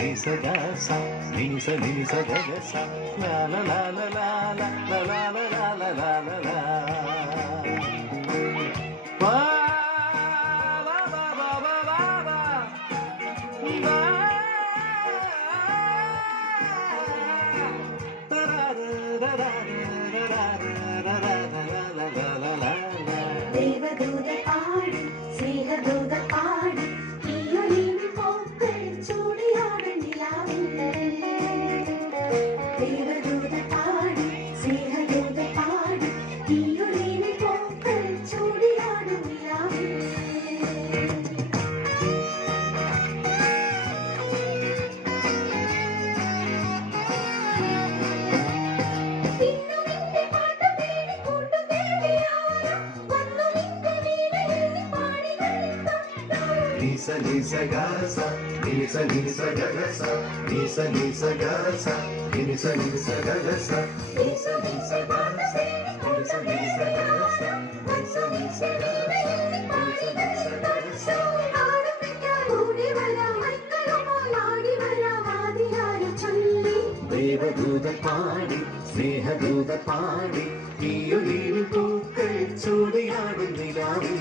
sa ga sa ni sa ga ga sa la la la la la la la la la la la la la ba ba ba ba ba ba ba ദേവദൂത പാടി സ്നേഹദൂത പാടി ഈയൊലിൻ പൂക്കൾ ചൂടിയാടും നിലാവിൽ ദേവദൂത പാടി സ്നേഹദൂത പാടി ഈയൊലിൻ പൂക്കൾ ചൂടിയാടും നിലാവിൽ Nisa nisa ga sa, nisa nisa ga ga sa, nisa nisa ga sa, nisa nisa ga ga sa, nisa nisa ga sa, nisa nisa ga sa, nisa nisa ga sa, nisa nisa ga sa. ദേവദൂത പാടി സ്നേഹദൂത പാടി ഈയൊലിൻ പൂക്കൾ ചൂടിയാടും നിലാവിൽ